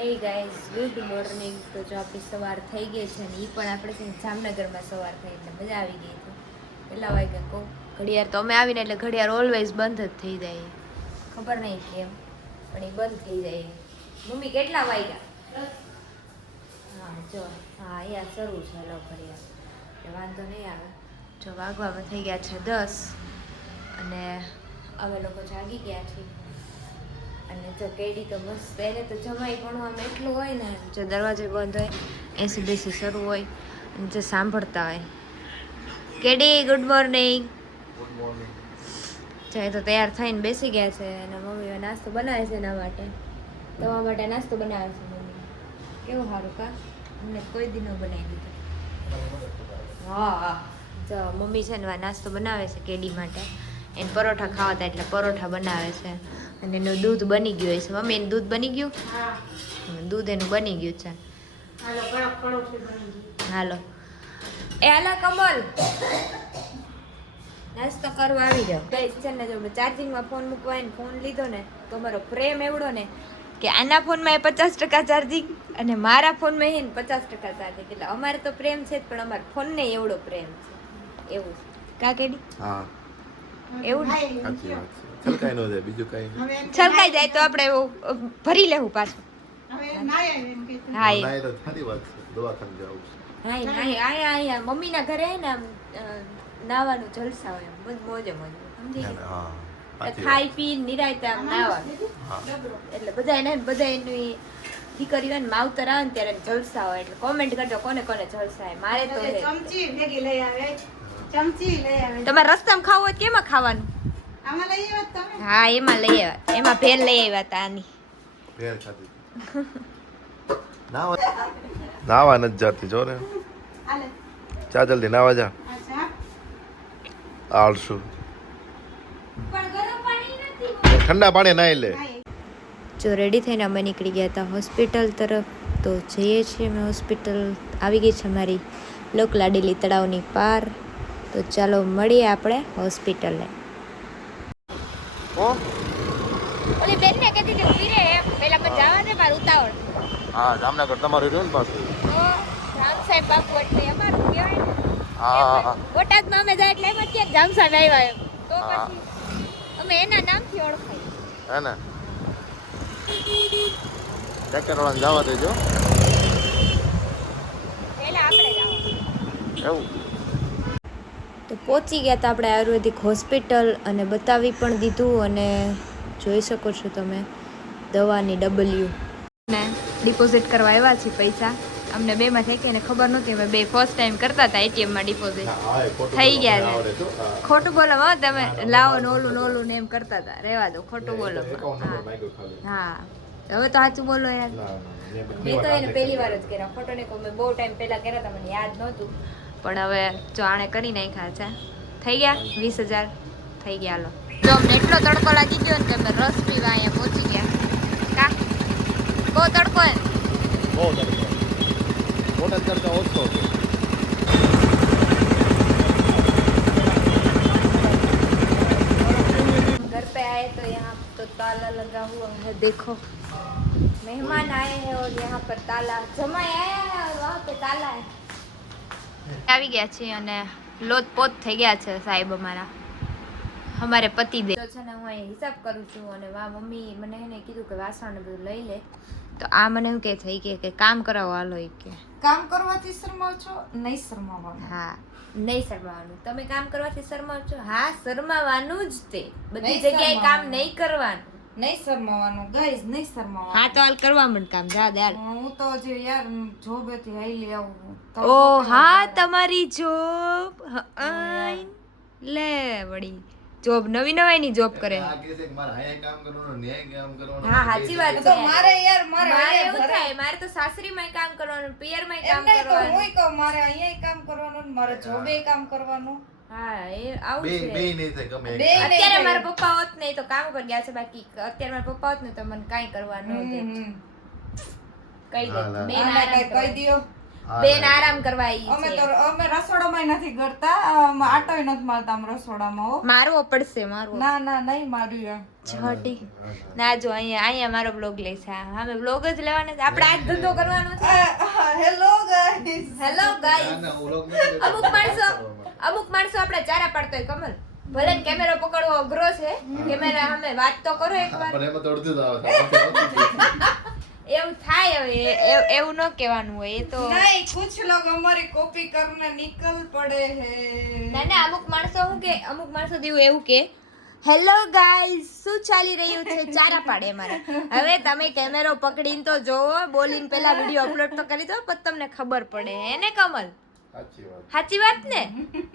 Hey guys good morning. તો જો આપણી સવાર થઈ ગઈ છે ને એ પણ આપણે છે ને જામનગરમાં સવાર થઈ એટલે મજા આવી ગઈ છે. કેટલા વાગ્યા કહું? ઘડિયાળ તો અમે આવીને એટલે ઘડિયાળ ઓલવેઝ બંધ જ થઈ જાય, ખબર નહીં કેમ પણ એ બંધ થઈ જાય. મમ્મી કેટલા વાગ્યા? હા જો હા અહીંયા શરૂ છે લો ઘડિયાળ એટલે વાંધો નહીં આવે. જો વાગવામાં થઈ ગયા છે 10 અને અમે લોકો જાગી ગયા છીએ. અને જો કેડી તો મસ્ત એને તો જમાઈ ભણવામાં એટલું હોય ને, જો દરવાજો બંધ હોય એસી બેસી શરૂ હોય અને જે સાંભળતા હોય. કેડી ગુડ મોર્નિંગ. Good morning. જો એ તો તૈયાર થઈને બેસી ગયા છે અને મમ્મી નાસ્તો બનાવે છે એના માટે, તમારા માટે નાસ્તો બનાવે છે મમ્મી. કેવું સારું કા, અમને કોઈ દી ન બનાવી દીધું. હા જો મમ્મી છે ને નાસ્તો બનાવે છે કેડી માટે. એને પરોઠા ખાવા હતા એટલે પરોઠા બનાવે છે અને એનું દૂધ બની ગયું હોય છે. મમ્મી એનું દૂધ બની ગયું? દૂધ એનું બની ગયું છે. હાલો એ હાલો કમલ નાસ્તો કરવા આવી જાવ. ગાઈસ છે ને જો ચાર્જિંગમાં ફોન મૂકવા ને ફોન લીધો ને તો મારો પ્રેમ એવડો ને કે આના ફોનમાં એ 50% ચાર્જિંગ અને મારા ફોનમાં એ 50% ચાર્જિંગ. એટલે અમારે તો પ્રેમ છે જ પણ અમારા ફોનને એવડો પ્રેમ છે. એવું છે કા કેડી? હા એવું સાચી વાત છે. છલકાઈ ન જાય બીજું કઈ છલકાઈ જાય તો આપણે ભરી લેવું પાછું. હા ના એ તો સારી વાત છે. દવાખાને જવું છે. હા મમ્મીના ઘરે હે ને નાવાનું જલસા હોય, એમ મોજે મોજ સમજી ગયા? હા ખાઈ પી નિરાયતે આમ નાવાનું. એટલે બધા એની દીકરી હોય ને માવતર આવે ને ત્યારે જલસા હોય. એટલે કોમેન્ટ કરજો કોને કોને જલસા હોય. મારે તો ચમચી ભેગી લઈ આવે, ચમચી લઈ આવે. તમારે રસ્તામાં ખાવું હોય તો કેમાં ખાવાનું? આમાં લઈ આવ્યા તમે? હા એમાં લઈ આવ્યા, એમાં ભેળ લઈ આવ્યા હતા આની. ભેળ ખાધી. નાવા નથી જાતી જો ને. આલે ચા જલ્દી નાવા જા. અચ્છા આળસુ. પણ ગરમ પાણી નથી. ઠંડા પાણી નાઈ લે. જો રેડી થઈને અમે નીકળી ગયા હતા હોસ્પિટલ તરફ. તો જઈએ છીએ અમે હોસ્પિટલ. આવી ગઈ છે અમારી લોકલાડીલી તળાવની પાર. તો ચાલો મળીએ આપણે હોસ્પિટલે. ઓલી બેનને કીધી કે ઉભી રહે પહેલા પણ જવા દે, મારું ઉતાવળ. હા જામનગર તમારું રહ્યું ને પાછું. તો જામ સાહેબ બાપુ એટલે અમારું કહેવાય ને. હા બોટાદમાં અમે જાય એટલે એમ જ કે જામ સાહેબ આવ્યા એમ. તો હા. પછી અમે એના નામથી ઓળખાય. હે ને ચેકર વાળાને જવા દેજો. પહેલા આપણે જવાનું. એવું તો પહોંચી ગયા હતા આપણે આયુર્વેદિક હોસ્પિટલ અને બતાવી પણ દીધું. અને જોઈ શકો છો તમે દવાની W ને ડિપોઝિટ કરવા આવ્યા છે પૈસા. અમને બેમાં થઈ કે ખબર નહોતી, અમે બે ફર્સ્ટ ટાઈમ કરતા હતા એટીએમમાં ડિપોઝિટ. થઈ ગયા છે. ખોટું બોલો હો તમે, લાવો નોલું નોલું ને એમ કરતા હતા. રહેવા દો, ખોટું બોલો. હા હવે તો સાચું બોલો યાર. મેં તો એને પહેલી વાર જ કર્યા, ખોટો નહીં કહું. મેં બહુ ટાઈમ પહેલા કર્યા હતા, મને યાદ નહોતું. પણ હવે જો આણે કરી નાખ્યા છે. થઈ ગયા 20,000 થઈ ગયા. હાલો જો અમને એટલો તડકો લાગી ગયો ને કે અમે રસ પીવા અહીંયા પહોંચી ગયા. કા બહુ તડકો હે? બહુ તડકો. બોટાદ કરતા ઓછો છે. घर पे आए तो यहाँ तो ताला लगा हुआ है, देखो मेहमान आए हैं और यहाँ पर ताला जमाई आया है और वहाँ पे ताला है. આવી ગયા છે અને લોતપોત થઈ ગયા છે સાહેબ અમારા, અમારે પતિ દે. તો છે ને હું અહીંયા હિસાબ કરું છું અને વા મમ્મી મને એને કીધું કે વાસણ ને બધું લઈ લે. તો આ મને એવું કે થઈ કે કામ કરાવો હાલો એ કે. કામ કરવાથી શરમાવ છો? નહીં શરમાવાનું. હા નહીં શરમાવાનું. તમે કામ કરવાથી શરમાવ છો? હા શરમાવાનું જ. તે બધી નહીં જગ્યાએ કામ શરમાવાનું. નહીં કરવાનું. નહીં શરમાવાનું ગાઈઝ, નહીં શરમાવાનું. હા તો હાલ કરવા માંડ કામ. જા દે હાલ. હું તો જે યાર જોબેથી હાલી આવું. ઓ હા તમારી જોબ લે વળી જોબ નવી નવાઈની જોબ કરે. આ કે છે કે મારે અહીંયા કામ કરવાનું, ન્યાય કામ કરવાનું. હા સાચી વાત તો છે. મારે યાર મારે મારે અહીંયા એવું ઘરે- થાય, મારે તો સાસરીમાંય કામ કરવાનું, પિયરમાંય એમ કામ નહીં તો કરવાનું. હુંય કહું મારે અહીંયા કામ કરવાનું ને મારે જોબે કામ કરવાનું. હા એ આવું બે છે. નહીં થાય ગમે બે એક. અત્યારે નહીં મારા થાય. પપ્પા હોત નહીં તો કામ ઉપર ગયા છે, બાકી અત્યારે મારા પપ્પા હોત ને તો મને કાંઈ કરવા ન દે. હમ. કહી દે હા, બેન આને આરામ કાંઈ કહી કરવા. દ્યો. બેન આરામ કરવા ઈ અમે છે. તો અમે રસોડામાં નથી કરતા, આટોય નથી મારતા આમ રસોડામાં હો. મારવો પડશે મારવો. ના ના નહીં માર્યું એમ. છોટી ના જો અહીંયા મારો બ્લોગ લે છે અમે બ્લોગ જ લેવાનો છે આપણે આજ ધંધો કરવાનો છે હેલો ગાઈસ હેલો ગાઈસ ના, હું લોક નથી અમુક માણસો આપણે ચારા પાડતો હોય કમલ ભલે ને કેમેરો પકડવો અઘરો છે કેમેરા સામે વાત તો કરો એકવાર પણ એમાં તો અડધું જ આવે છે. એવું થાય હવે એવું ન કહેવાનું હોય એ તો नहीं कुछ लोग हमारी कॉपी करने निकल पड़े हैं ના અમુક માણસો દેવું એવું કે હેલો ગાઈઝ શું ચાલી રહ્યું છે ચારા પાડે મારે હવે તમે કેમેરો પકડીને તો જોવો બોલીને પેલા વિડિયો અપલોડ તો કરી દો પછી તમને ખબર પડે એને કમલ સાચી સાચી વાત વાત ને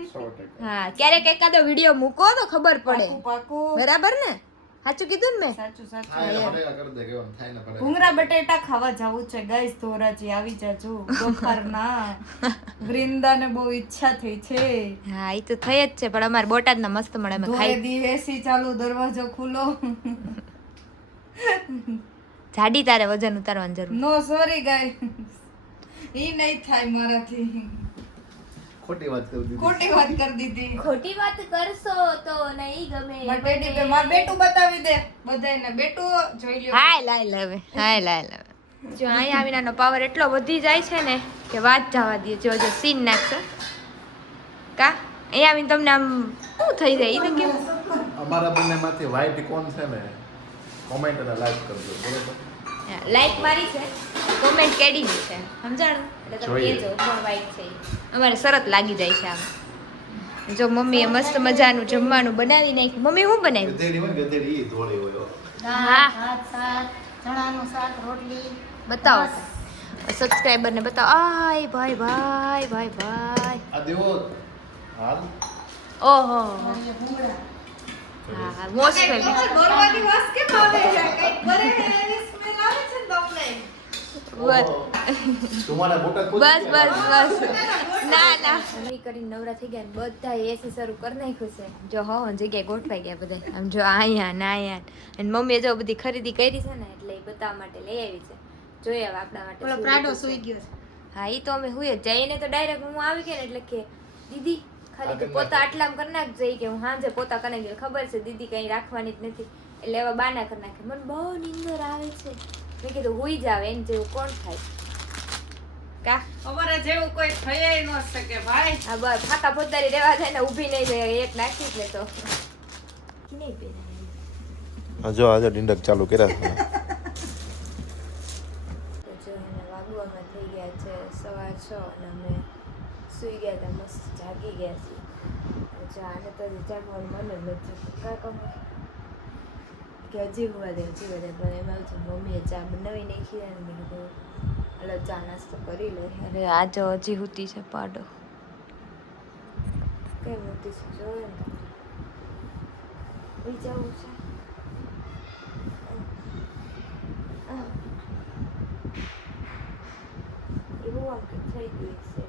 100%. હા ક્યારેક એકાદો વિડિયો મૂકો તો ખબર પડે पाकू બરાબર ને સાચું કીધું ને મેં સાચું સાચું થાય ને પડે, કર દે કેવાનું થાય ને પડે. ભૂંગળા બટેટા ખાવા જવું છે ગાઈસ ધોરાજી આવી જાજો બપોરના વૃંદાને બહુ ઈચ્છા થઈ છે હા એ તો થઈ જ છે પણ અમારે બોટાદના મસ્ત મળે અમે ધોરે ખાઈ દી એસી ચાલુ દરવાજો ખુલ્લો જાડી તારે વજન ઉતારવાની જરૂર નો સોરી ગાય ઈ નહીં થાય મારાથી ખોટી વાત કરી દીધી. ખોટી વાત કરી દીધી ખોટી વાત કરશો તો નહીં ગમે બટેટી પે માર બેટું બતાવી દે બધાયને બેટું જોઈ લ્યો હાય લાય જો અહીંયા આવીનાનો પાવર એટલો વધી જાય છે ને કે વાત જવા દે જો સીન નાખશે કા અહીંયા આવીને તમને આમ શું થઈ જાય એ તો કેવું અમારા બંનેમાંથી white કોણ છે ને કોમેન્ટ અને લાઈક કરજો બરોબર. લાઈક મારી છે કોમેન્ટ કેડીની છે સમજાણું એટલે તમે જોઈએ. કહેજો કોણ વાઈટ છે ઈ. અમારે સરસ લાગી જાય છે આમ જો મમ્મીએ મસ્ત મજાનું જમવાનું બનાવી નાખ્યું મમ્મી શું બનાવ્યું ગધેડી હોય ને, ગધેડી ઈ ધોળી હોય હો. હા ચણાનું શાક રોટલી બતાવો સબસ્ક્રાઈબરને બતાવો આય ભાઈ ભાઈ ભાઈ ભાઈ આ દેવો હાલ ઓહો ભૂંગળા હા મોસ્ટ ફેવરેટ બરવાની વાસ કેમ આવે છે કઈક બરે એવી સ્મેલ આવે છે ને તમને બસ તમારા બોટાદ બસ ના મમ્મી કરીને નવરા થઈ ગયા ને બધા એસી શરૂ કરી નાખ્યું છે જો હો જગ્યાએ ગોઠવાઈ ગયા બધા આમ જો અહીંયા ને અહીંયા અને મમ્મીએ જો બધી ખરીદી કરી છે ને એટલે એ બતાવવા માટે લઈ આવી છે જોઈએ હવે આપણા માટે ઓલો શું પ્રાડો લીધું સૂઈ છે. ગયો છે હા એ તો અમે હુએ જઈને તો ડાયરેક્ટ હું આવી ગઈ ને એટલે કે દીદી ખાલી તું પોતા આટલામ કરી નાખજે ઈ કે હું હાંજે પોતા કરી નાખી ખબર છે દીદી કઈ રાખવાની જ નથી એટલે એવા બાના કરી નાખે મને બહુ નીંદર આવે છે મેં કીધું હુઈ જાવ એને જેવું કોણ થાય કા અમારા જેવું કોઈ થયાય ન શકે ભાઈ આ બસ ફાકા પોતારી રહેવા થાય ને ઊભી નહીં રહે એક નાખી જ લે તો નહીં પહેરાય જો આજે ડિંડક ચાલુ કર્યા છે. તો જો એને વાગવામાં થઈ ગયા છે 6:15 અને અમે સૂઈ ગયા હતા મસ્ત જાગી ગયા છીએ જો આને તો હજી જાગવાનું મન જ નથી થતું કાં કહું કે હજી હોવા દે પણ એમાં છે મમ્મીએ ચા બનાવી નાખી અને મેં કીધું એટલે ચા નાસ્તો કરી લે અરે આ જો હજી હુતી છે પાડો કેમ હુતી છે જોયો ને ઉઈ જવું છે એવું આમ કે થઈ ગયું છે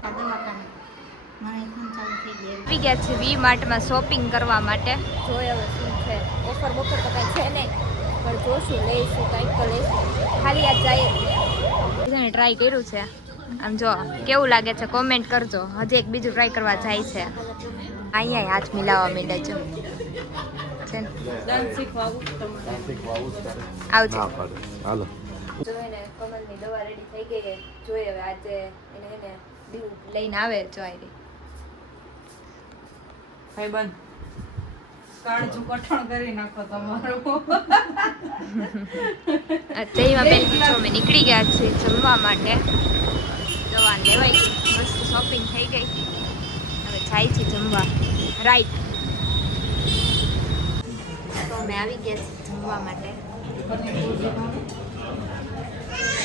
આ દવાખાને મારે એકદમ ચાલુ થઈ ગઈ આવી ગયા છે વી માર્ટમાં શોપિંગ કરવા માટે જોઈએ હવે શું છે ઓફર બોફર તો કંઈ છે નહીં પણ જોશું લઈશું કંઈક તો લઈશું ખાલી આ જાય બધાને ટ્રાય કર્યું છે આમ જો કેવું લાગે છે કોમેન્ટ કરજો હજી એક બીજું ટ્રાય કરવા જાય છે અહીંયા હાથ મિલાવવા માંડે છે છે ને ડાન્સ શીખવા આવું જ તમારે આવજો ના પાડે હાલો જોઈને કમલની દવા રેડી થઈ ગઈ છે જોઈએ હવે આજે એને દીવું લઈને આવે જો આવી ભાઈ બંધ કાળજું કઠણ કરી નાખો તમારું તેમાં પહેલી જો અમે નીકળી ગયા છીએ જમવા માટે દવા લેવાઈ ગઈ મસ્ત શોપિંગ થઈ ગઈ હવે જાય છે જમવા રાઈટ તો અમે આવી ગયા છીએ જમવા માટે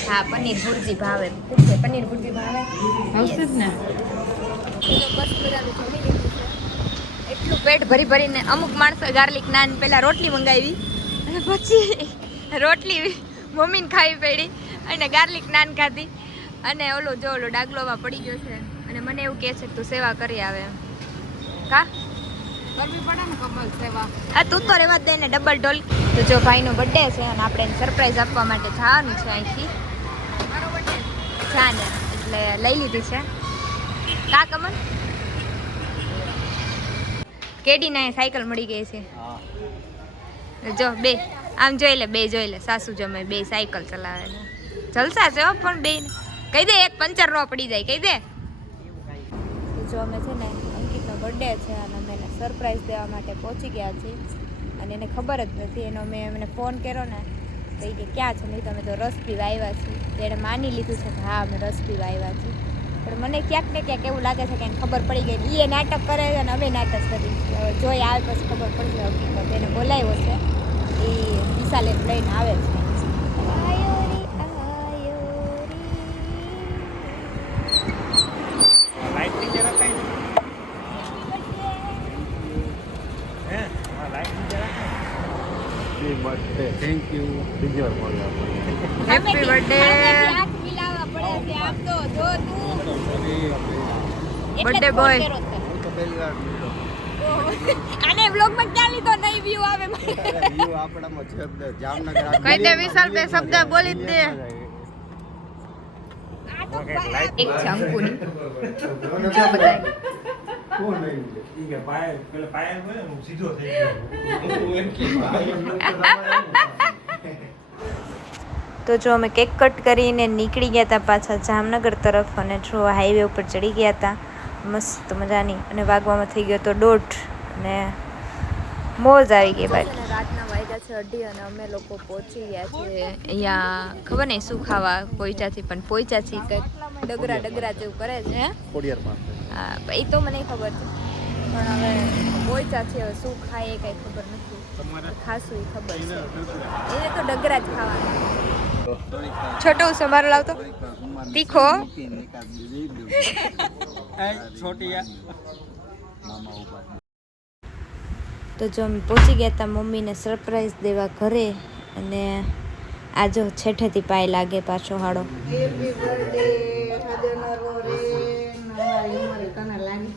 હા પનીર ભુરજી ભાવે પૂછે પનીર ભુરજી ભાવે આવશે જ ને બસ બધાનું જમી લીધું છે એટલું પેટ ભરી ભરીને અમુક માણસો ગાર્લિક નાન પહેલા રોટલી મંગાવી અને પછી રોટલી મમ્મીને ખાવી પડી અને ગાર્લિક નાન ખાધી અને ઓલો ડાગલોમાં પડી ગયો છે અને મને એવું કહે છે કે તું સેવા કરી આવે એમ કા કરવી પડે ને કમલ સેવા આ તું તો રહેવા જ દે ને ડબલ ડોલ તો જો ભાઈનો બર્થડે છે અને આપણે એને સરપ્રાઈઝ આપવા માટે જવાનું છે અહીંથી મારો બર્થડે જાને એટલે લઈ લીધી છે કા કમલ કેડીને અહીંયા સાયકલ મળી ગઈ છે જો બે આમ જોઈ લે, બે જોઈ લે, સાસુ જમે બે સાયકલ ચલાવે છે. જલસા છે હો, પણ બે કહી દે એક પંચર ન પડી જાય, કહી દે. જો અમે છે ને અંકિતનો બર્થડે છે અને અમે એને સરપ્રાઈઝ દેવા માટે પહોંચી ગયા છીએ અને એને ખબર જ નથી. એનો મેં એમને ફોન કર્યો ને તો એ કે ક્યાં છે, નહીં તમે તો રસ પીવા આવ્યા છીએ. એણે માની લીધું છે કે હા અમે રસ પીવા આવ્યા છીએ, પણ મને ક્યાંક ને ક્યાંક એવું લાગે છે કે એને ખબર પડી ગઈ. એ નાટક કરે છે અને અમે નાટક કરી. હવે જોઈ આવે પછી ખબર પડશે હકીકત. એને બોલાવ્યો છે, એ વિશાલ એને લઈને આવે છે. Thank you. બીજી વાર બોલ્યા હેપી બર્થડે. Birthday boy. આને વ્લોગમાં ક્યાં લીધો નહીં વ્યૂ આવે મને. વ્યૂ આપણામાં છે જામનગર કઈ દે વિશાલ બે શબ્દ બોલી જ દે. એક છે અંકુની. જો બધાય. તો જો અમે કેક કટ કરીને નીકળી ગયા હતા પાછા જામનગર તરફ અને જો હાઈવે ઉપર ચડી ગયા હતા મસ્ત મજાની અને વાગવામાં થઈ ગયો તો 1:30 અને મોજ આવી ગઈ બાકી. રાતના વાગ્યા છે 2:30 અને અમે લોકો પહોંચી ગયા છીએ અહીંયા ખબર નહીં શું ખાવા પોઈચાથી, પણ પોઈચા છે કંઈક ડગરા જેવું કરે છે. હા એ તો મને ખબર છે, પણ હવે પોઈચા છે, હવે શું ખાય એ કંઈ ખબર નથી. ખાસું એ ખબર છે, એને તો ડગરા જ ખાવાના. છોટું સમારો લાવતો તીખો. તો જો અમે પહોંચી ગયા હતા મમ્મીને સરપ્રાઈઝ દેવા ઘરે અને આ જો છેઠેથી પાય લાગે પાછો હાડો. હેપી બર્થડે હદનરો રે નવા ઉંમરે તને લાગી